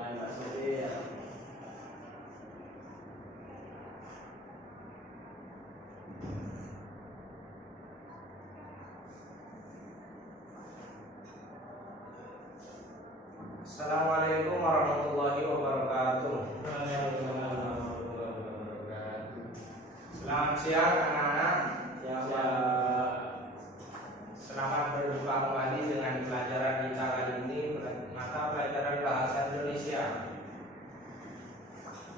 Assalamualaikum warahmatullahi wabarakatuh. Selamat siang anak-anak. Selamat berjumpa kembali dengan pelajaran kita kali ini, mata pelajaran bahasa Indonesia,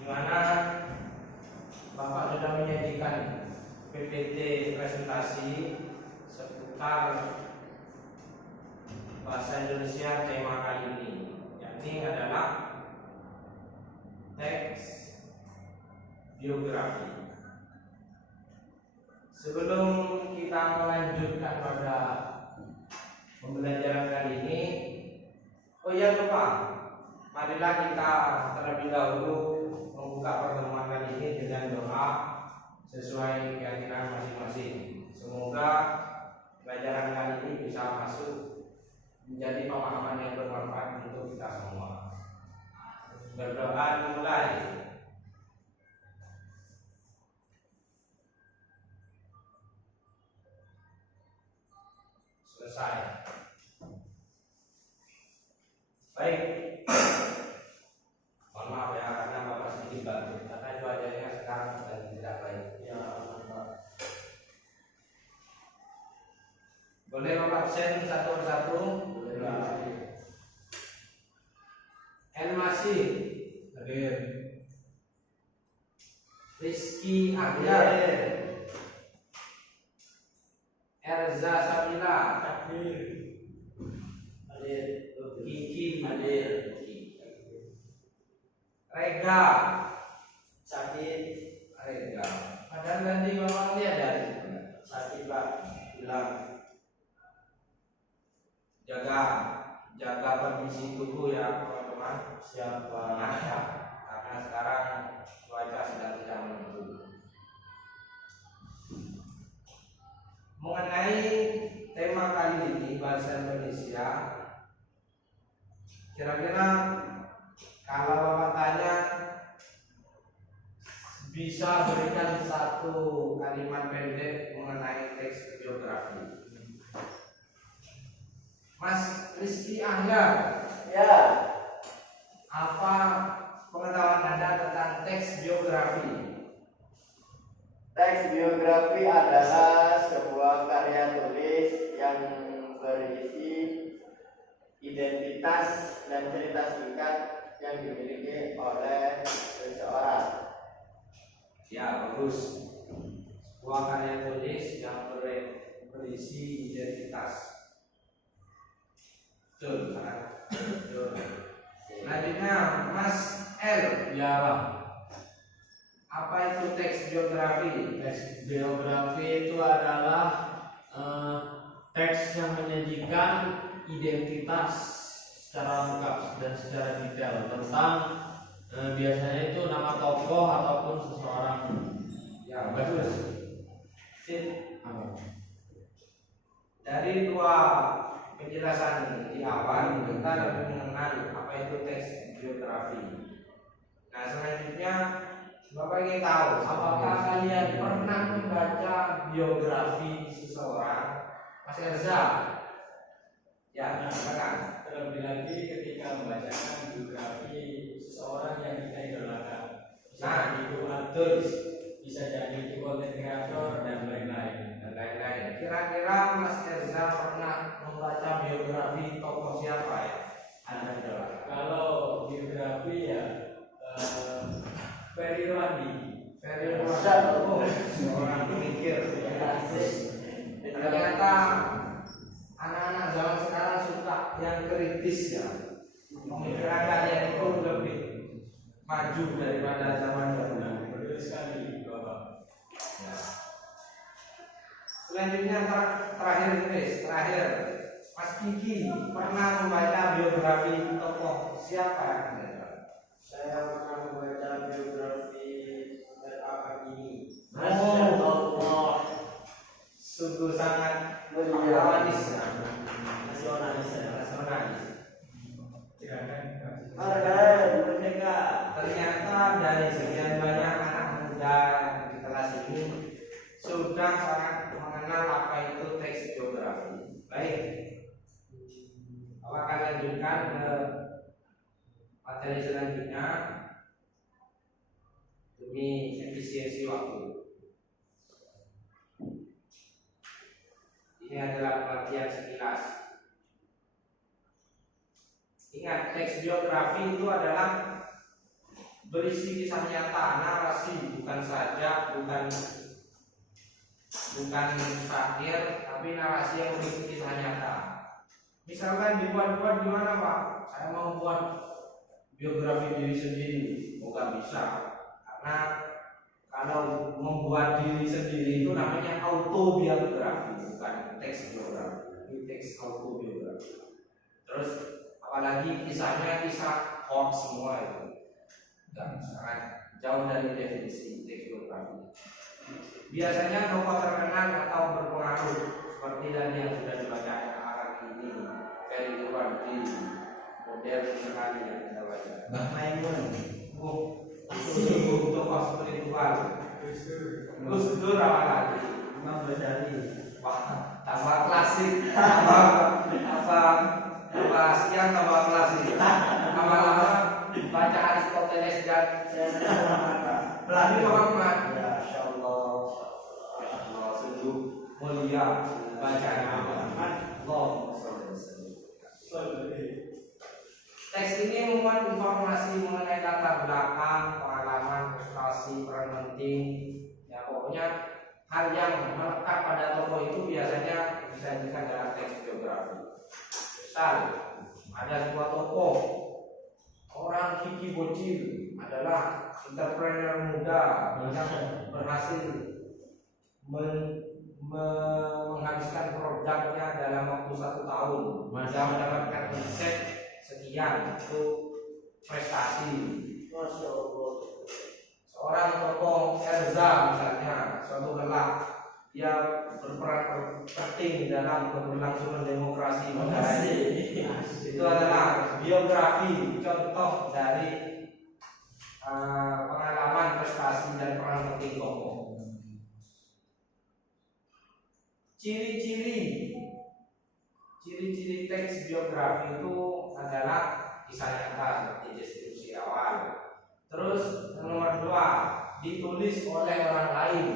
di mana Bapak sudah menyajikan PPT presentasi seputar bahasa Indonesia tema kali ini. Ini adalah teks biografi. Sebelum kita melanjutkan pada pembelajaran kali ini, lupa, marilah kita terlebih dahulu membuka pertemuan kali ini dengan doa sesuai keyakinan masing-masing. Semoga pelajaran kali ini bisa masuk menjadi pemahaman yang bermanfaat untuk kita semua. Berdoa dimulai. Selesai. Baik. Mohon maaf ya karena Bapak sedikit batuk karena cuacanya sekarang sedang tidak baik. Ya, Pak. Boleh Bapak absen satu persatu? Elmasi hadir. Rizky Ahyar, Erza Sabila hadir. Kiki hadir. Rega sakit. Rega. Padahal nanti Bapak lihat dari sakit Pak bilang. Jaga kondisi tubuh ya teman-teman. Siapa? Karena sekarang cuaca sedang tidak menentu. Mengenai tema kali ini bahasa Indonesia, kira-kira kalau Bapak tanya bisa berikan satu kalimat pendek mengenai teks biografi. Mas Rizky Ahyar, ya, apa pengetahuan Anda tentang teks biografi? Teks biografi adalah sebuah karya tulis yang berisi identitas dan cerita singkat yang dimiliki oleh seseorang. Ya, bagus. Sebuah karya tulis yang berisi identitas. Betul, betul. Selanjutnya, Mas L. Ya, Pak. Apa itu teks biografi? Teks biografi itu adalah teks yang menyajikan identitas secara lengkap dan secara detail tentang biasanya itu nama tokoh ataupun seseorang. Ya, bagus. Sip. Dari dua penjelasan di awal kita lebih mengenal apa itu teks biografi. Nah, selanjutnya Bapak ingin tahu apakah kalian pernah membaca biografi seseorang? Mas Erza? Ya, silakan. Terlebih lagi ketika membacakan biografi seseorang yang kita idolakan, bisa itu artis, bisa jadi itu content creator dan lain-lain. Kira-kira Mas Erza pernah membaca biografi tokoh siapa ya? Anda idolakan? Kalau biografi ya Ferry Rohadi. Ferry Rohadi, seorang pemikir. Ternyata anak-anak zaman sekarang suka yang kritis ya. Pemikirannya itu lebih maju daripada zaman dahulu. Betul sekali, Bapak. Ya. Selanjutnya terakhir Mas Kiki pernah membaca biografi tokoh siapa? Saya pernah membaca biografi R.A. ini. Masya Allah, sungguh sangat nasionalis ya. Nasionalis. Nasionalis. Harga materi selanjutnya demi efisiensi waktu. Ini adalah pengertian sekilas. Ingat, teks biografi itu adalah berisi kisah nyata, narasi, bukan syair, tapi narasi yang berisi kisah nyata. Misalkan dibuat-buat gimana Pak? Saya mau buat biografi diri sendiri, bukan bisa. Karena kalau membuat diri sendiri itu namanya autobiografi, bukan teks biografi. Ini teks autobiografi. Terus apalagi kisahnya kisah hoax semua itu, dan sangat jauh dari definisi teks biografi. Biasanya tokoh terkenal atau berpengaruh seperti tadi yang sudah dibaca anak ini, Ferry Juwandi, model sekali yang kita baca. Mbah Maimun. Tokoh spiritual. Gus Dur apa lagi? Imam Ghazali. Wah, tambah klasik. Tambah sekian tambah klasik. Lama-lama baca Aristoteles dan Nabi Muhammad. Ya, insyaallah. Allah sungguh mulia bacaan Muhammad. Allahumma shalli alaihi. Teks ini memuat informasi mengenai latar belakang, pengalaman, prestasi, peran penting. Ya pokoknya hal yang melekat pada tokoh itu biasanya disajikan dalam teks biografi. Misal ada sebuah tokoh, orang Kiki Bocil adalah entrepreneur muda yang berhasil menghabiskan produknya dalam waktu 1 tahun, sudah mendapatkan omset sekian, itu prestasi. Masya Allah. Seorang tokoh Erza misalnya, suatu kelak dia berperan penting dalam keberlangsungan demokrasi negara ini. Itu adalah biografi, contoh dari pengalaman, prestasi dan peran penting tokoh. Ciri-ciri teks biografi itu adalah kisah nyata seperti deskripsi awal. Terus yang nomor 2, ditulis oleh orang lain.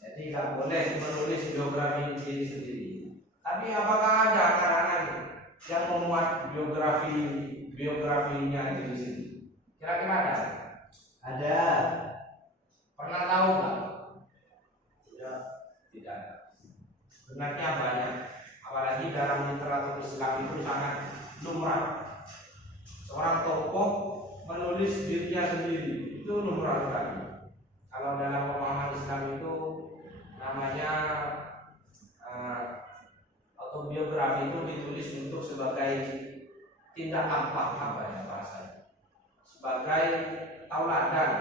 Jadi tidak boleh menulis biografi diri sendiri. Tapi apakah ada karangan yang memuat biografinya diri sendiri? Kira-kira ada? Ada. Pernah tahu nggak? Tidak. Sebenarnya banyak. Apalagi dalam literatur Islam itu sangat lumrah. Seorang tokoh menulis dirinya sendiri, itu lumrah sekali. Kalau dalam pemahaman Islam itu namanya autobiografi, itu ditulis untuk sebagai tindak apa ya bahasanya, sebagai tauladan.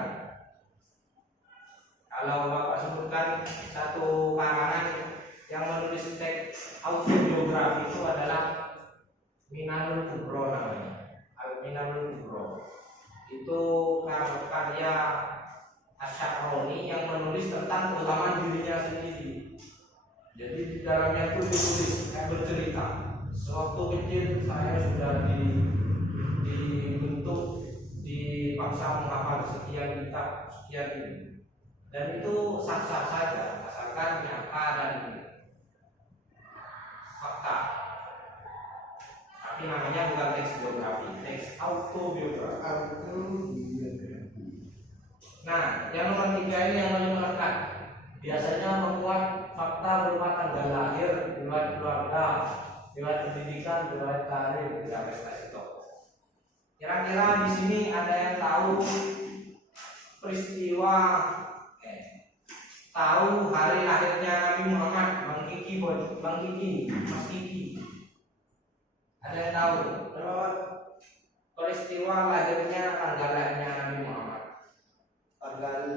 Kalau Bapak sebutkan satu karangan yang menulis teks autobiografi itu adalah Minanul Kubro namanya, Al-Minanul Kubro. Itu karya Asy-Sya'roni yang menulis tentang keutamaan dirinya sendiri. Jadi di dalamnya itu ditulis, bercerita. Sewaktu kecil saya sudah dibentuk, dipaksa menghafal sekian kitab, sekian ini. Dan itu sah-sah saja, asalkan nyata dan fakta. Tapi namanya bukan teks biografi, teks autobiografi. Nah, yang nomor 3 ini yang paling melekat. Biasanya memuat fakta berupa tanggal lahir, riwayat keluarga, riwayat pendidikan, riwayat karir, dan prestasi tokoh. Kira-kira di sini ada yang tahu peristiwa, tahu hari lahirnya Nabi Muhammad, Mas Kiki. Ada yang tahu? Peristiwa lahirnya, tanggal lahirnya Nabi Muhammad. Tanggal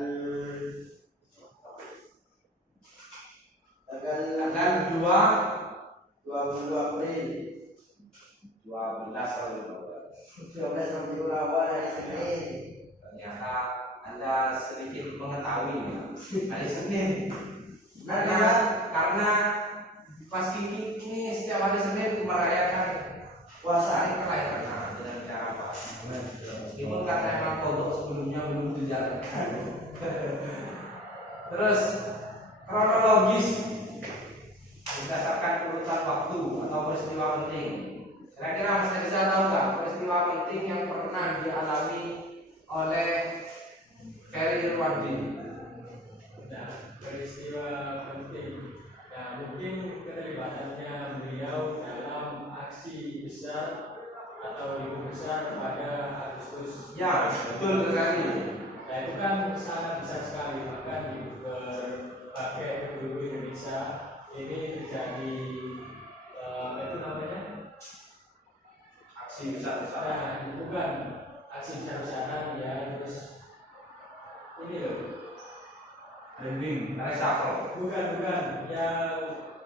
20 April 12 tahun 12 Rabiul Awal hari Senin. Ternyata Anda sedikit mengetahui hari Senin. Karena Mas Kiki ini setiap hari Senin merayakan Puasa. hari kelahiran. Nah, karena emang kodok sebelumnya belum dijalankan. Terus kronologis berdasarkan urutan waktu atau peristiwa penting. Kira-kira Mas Reza tahu nggak peristiwa penting yang pernah dialami oleh Ferry Irwandi? Nah, peristiwa penting. Nah, mungkin keterlibatannya beliau dalam aksi besar atau libur besar pada Agustus. Ya, betul sekali. Nah, itu kan sangat besar sekali, bahkan di berbagai penjuru Indonesia ini terjadi apa itu namanya? Aksi besar-besaran. Nah, bukan aksi besar-besaran ya, terus ini loh. Blending, reshuffle. Bukan, ya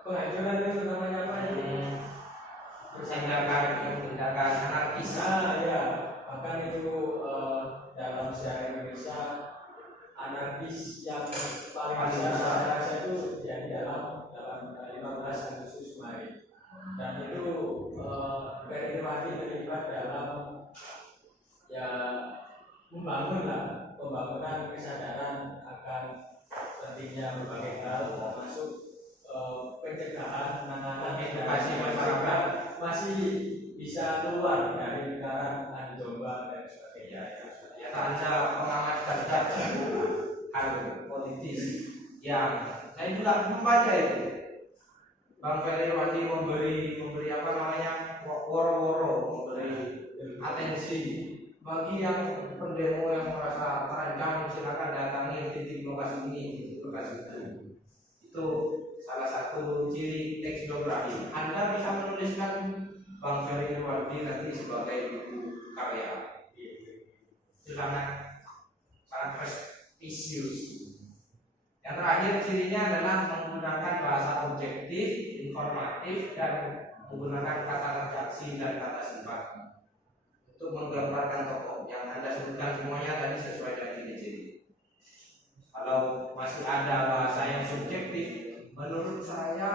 penghancuran itu namanya apa ini? Tindakan anarkis. Ya, bahkan itu dalam sejarah Indonesia anarkis yang paling besar saya rasa itu ya dalam 15 Agustus kemarin. Dan itu Ferry Irwandi terlibat dalam ya pembangunan kesadaran akan pentingnya berbagai hal termasuk pencegahan penanganan edukasi masyarakat masih bisa keluar dari lingkaran anjomba dan sebagainya. Ya, ada pengamat cerdas hal politis yang saya juga membaca itu. Bang Ferry Irwandi memberi apa namanya woro-woro, memberi atensi bagi yang pendemo yang merasa terancam, silakan datangi titik lokasi ini, titik lokasi itu. Itu salah satu ciri teks biografi. Anda bisa menuliskan Bang Ferry Irwandi nanti sebagai buku karya. Itu sangat prestisius. Yang terakhir cirinya adalah menggunakan bahasa objektif, informatif, dan menggunakan kata redaksi dan kata sifat untuk menggambarkan tokoh. Yang Anda sebutkan semuanya tadi sesuai dengan ciri-ciri. Kalau masih ada bahasa yang subjektif, menurut saya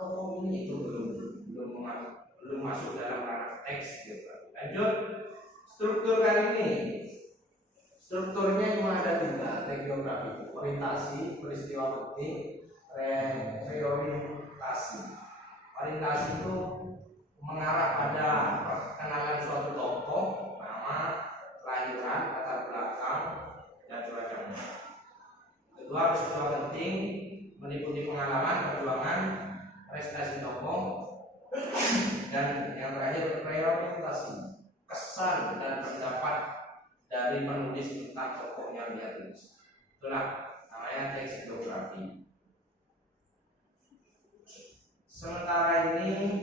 tokoh ini itu belum masuk dalam ranah teks. Lanjut, struktur kali ini. Strukturnya cuma ada 3, teks biografi: orientasi, peristiwa penting, reorientasi. Orientasi itu mengarah pada perkenalan suatu tokoh, nama, kelahiran, latar belakang, dan cuacanya. Kedua, peristiwa penting meliputi pengalaman, perjuangan, prestasi tokoh, dan yang terakhir reorientasi, kesan dan pendapat dari penulis tentang tokoh yang dia tulis. Itulah namanya teks biografi. Sementara ini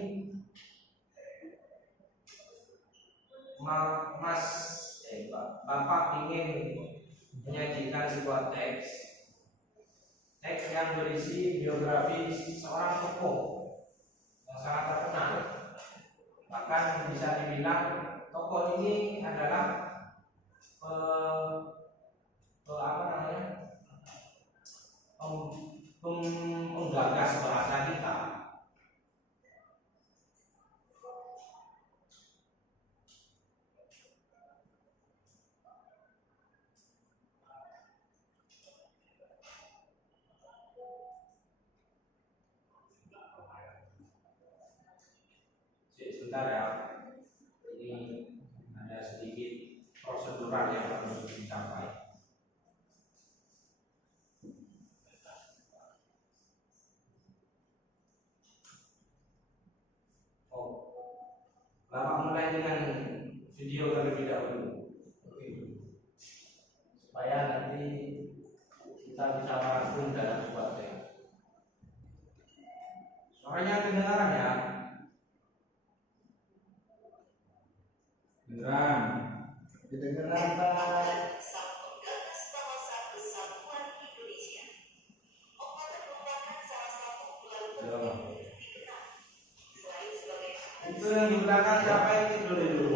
Bapak ingin menyajikan sebuah teks yang berisi biografi seorang tokoh yang sangat terkenal. Bahkan bisa dibilang tokoh ini adalah penggagas bahasa kita. Sebentar ya, ini ada sedikit prosedural yang harus dicapai. Bapak mulai dengan video terlebih dahulu, supaya nanti kita bisa merangkum dalam sebuah teks. Suaranya kedengaran ya? Kedengaran. Kedengaran Pak. Itu yang di belakang siapa yang tidur itu?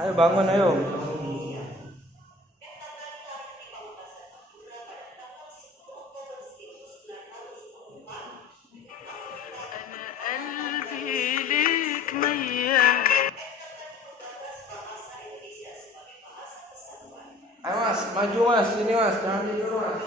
Ayo bangun ayo. maju mas, sini mas, jangan di dulu mas.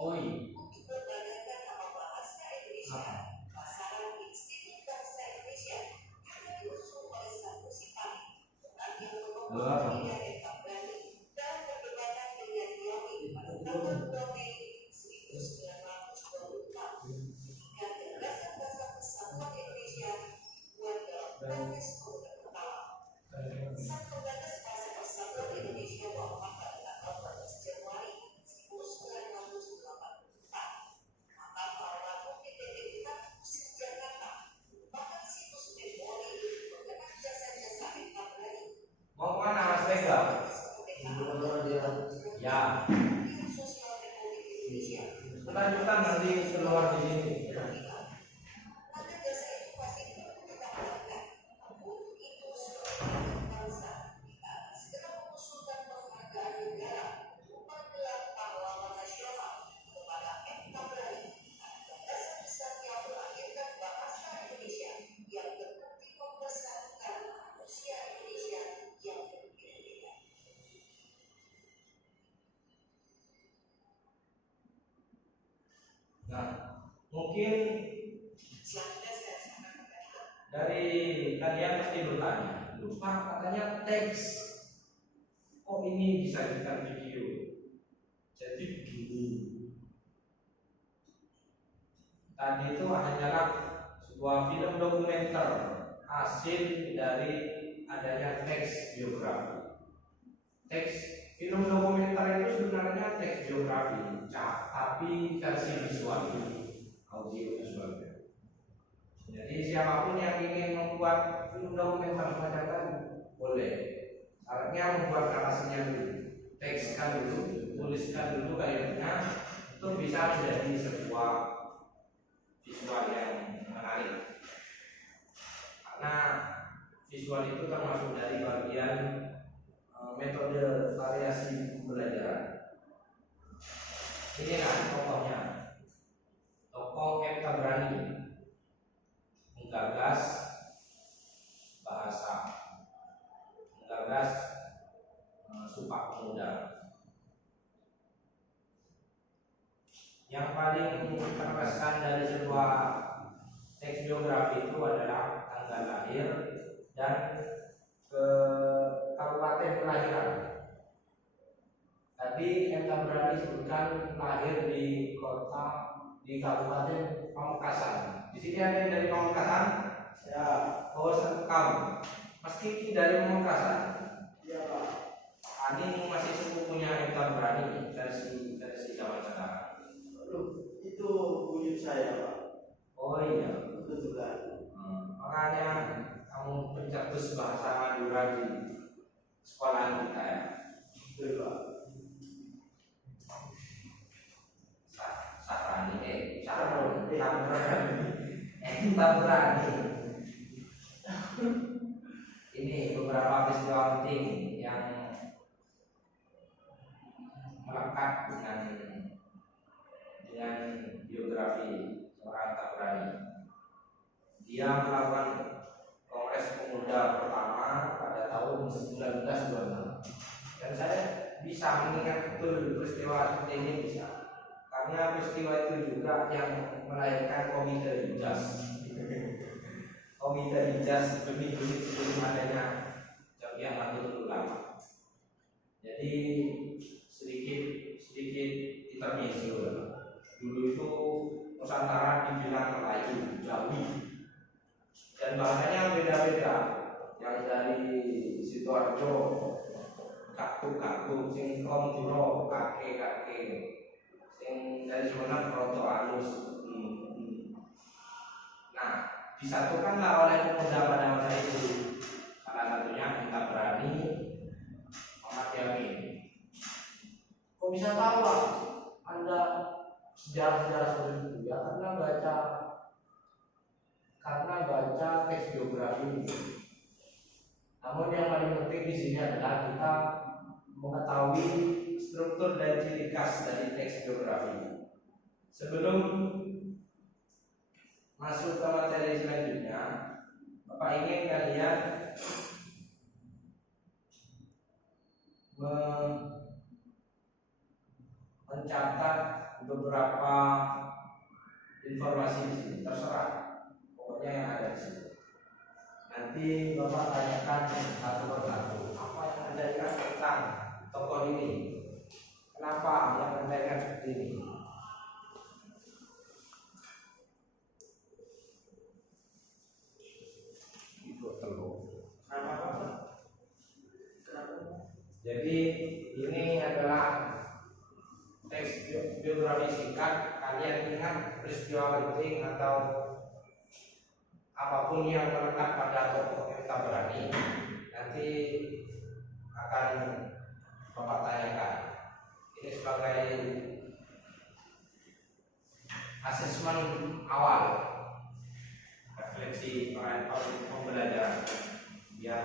Oi. Halo apa? Mau kemana mas Tega? Ya. Lanjutan nanti keluar di sini. Nah, mungkin dari kalian pasti bertanya, lupa katanya teks, kok ini disajikan video? Jadi begini, tadi itu hanyalah sebuah film dokumenter hasil dari adanya teks biografi. Teks film dokumenter itu sebenarnya teks biografi, tapi versi visual, audio visualnya. Jadi siapapun yang ingin membuat film dokumenter semacam tadi boleh. Syaratnya membuat narasinya dulu. tekskan dulu, tuliskan dulu kayaknya, itu bisa menjadi sebuah visual yang menarik. Karena visual itu termasuk dari bagian metode variasi pembelajaran. Ini lah tokohnya. Tokoh M. Tabrani menggagas bahasa, menggagas Sumpah Pemuda. Yang paling terkesan dari sebuah teks biografi itu adalah tanggal lahir dan ke kabupaten kelahiran. Tadi M. Tabrani sebutkan lahir di Kabupaten Pamekasan. Di sini ada yang dari Pamekasan? Ya. Oh, kamu. Mas Kiki dari Pamekasan? Iya, Pak. Ini masih sepupunya M. Tabrani versi zaman sekarang. Aduh, itu buyut saya, Pak. Oh iya, Kebetulan. makanya kamu pencetus bahasa Madura di sekolah kita ya. Betul, Pak. Tabrani. Ini beberapa peristiwa penting yang melekat dengan biografi seorang Tabrani. Dia melakukan Kongres Pemuda pertama pada tahun 1926. Dan saya bisa mengingat betul peristiwa seperti ini bisa. Karena peristiwa itu juga yang melahirkan Komite Hijaz. Komite Hijaz benih-benih sebelum adanya Jamiah Nahdlatul Ulama. Jadi sedikit intermezzo. Dulu itu Nusantara dibilang Melayu, Jawi, dan bahasanya beda-beda. Yang dari Sidoarjo, kaku-kaku, sing komduro, kake-kake, sing dari Sumenep roto alus. Nah, disatukanlah oleh pemuda pada masa itu. Salah satunya M. Tabrani, Muhammad Yamin. Kok bisa tahu Pak Anda sejarah-sejarah seperti itu? Ya karena baca teks biografi ini. Namun yang paling penting di sini adalah kita mengetahui struktur dan ciri khas dari teks biografi. Sebelum masuk ke materi selanjutnya, Bapak ingin kalian mencatat beberapa informasi di sini, terserah, pokoknya yang ada di sini. Nanti Bapak tanyakan satu persatu, apa yang Anda ingat tentang tokoh ini? Kenapa yang Anda ingat seperti ini? Jadi ini adalah teks biografi singkat. Kalian ingat peristiwa penting atau apapun yang melekat pada tokoh M. Tabrani, nanti akan Bapak tanyakan. Ini sebagai asesmen awal, refleksi pembelajaran biar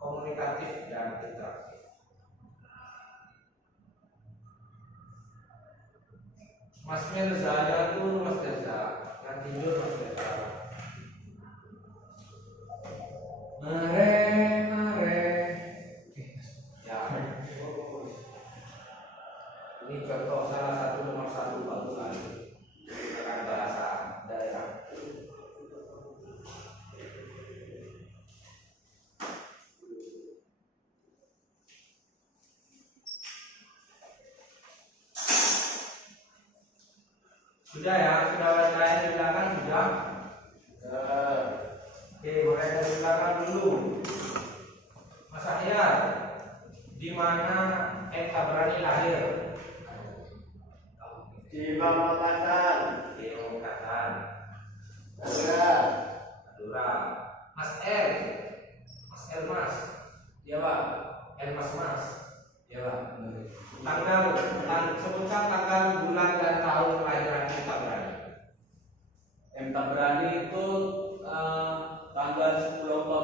komunikatif dan interaktif. Mas Mirza, jangan dulu Mas Mirza, jangan tidur Mas Mirza. Mare. Ya, ini contoh salah satu nomor satu bangunan dengan bahasa daerah. Sudah ya, sudah lain di belakang sudah. Oke, mulai dari belakang dulu. Mas Ahyar, di mana M. Tabrani lahir? Di Pamekasan. Di Pamekasan. Madura. Mas Mas. Ya Pak. Mas. Ya Pak.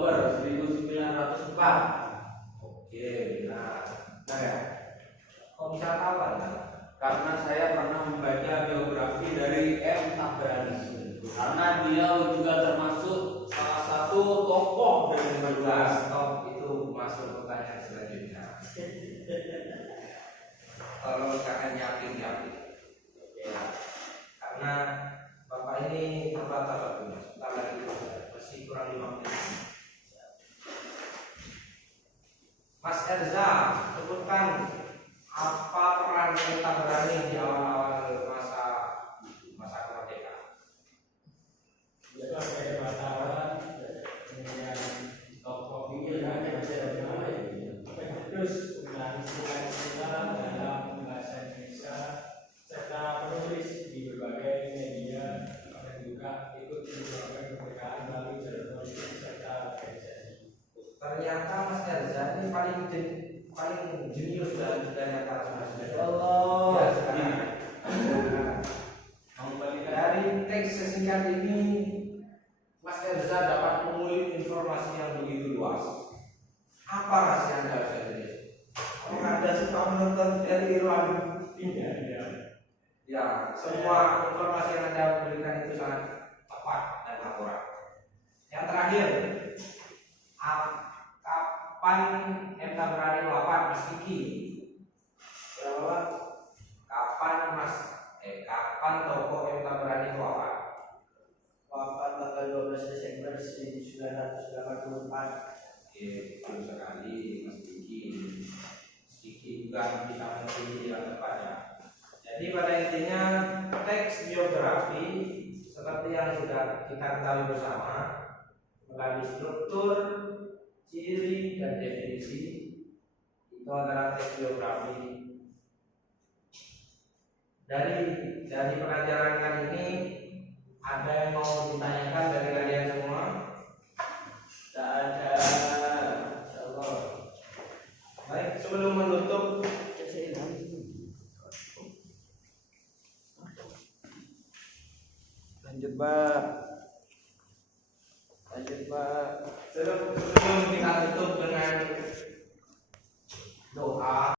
Oktober 1904. Oke, benar. Nah ya. Kok bisa tahu kan? Karena saya pernah membaca biografi dari M. Tabrani. Karena beliau juga termasuk salah satu tokoh dari Belas top itu masuk pertanyaan selanjutnya. Kalau kalian yakin. Ya. Karena Bapak ini terbatas waktunya. Sebentar lagi masih kurang 5 menit. Mas Erza, sebutkan apa peran kita berani di awal-awal masa kemerdekaan. Jadi sebagai wartawan, kemudian tokoh pikiran yang saya terus penggunaan istilah dalam bahasa Indonesia serta menulis di berbagai media dan juga ikut di berbagai kemerdekaan melalui jalur politik serta organisasi. Ternyata Mas Erza ini paling jenius dari antara semua. Allah. Ya, sekarang. Dari teks sesingkat ini Mas Erza dapat mengulik informasi yang begitu luas. Apa rahasia Anda bisa tulis? Oh, Anda suka menonton dari Irwan? Iya. Ya, semua informasi yang Anda berikan itu sangat tepat dan akurat. Yang terakhir, kapan M. Tabrani wafat, Mas Kiki? Berapa? Kapan tokoh M. Tabrani wafat? Wafat tanggal 12 Desember 1984. Betul sekali, Mas Kiki. Mas Kiki juga bisa mengerti yang tepatnya. Jadi pada intinya teks biografi seperti yang sudah kita ketahui bersama melalui struktur, ciri dan definisi itu adalah teks biografi. Dari pelajaran kali ini ada yang mau ditanyakan dari kalian semua? Tak ada. Insyaallah. Baik, sebelum menutup Lanjut, Pak. sebelum kita tutup dengan doa.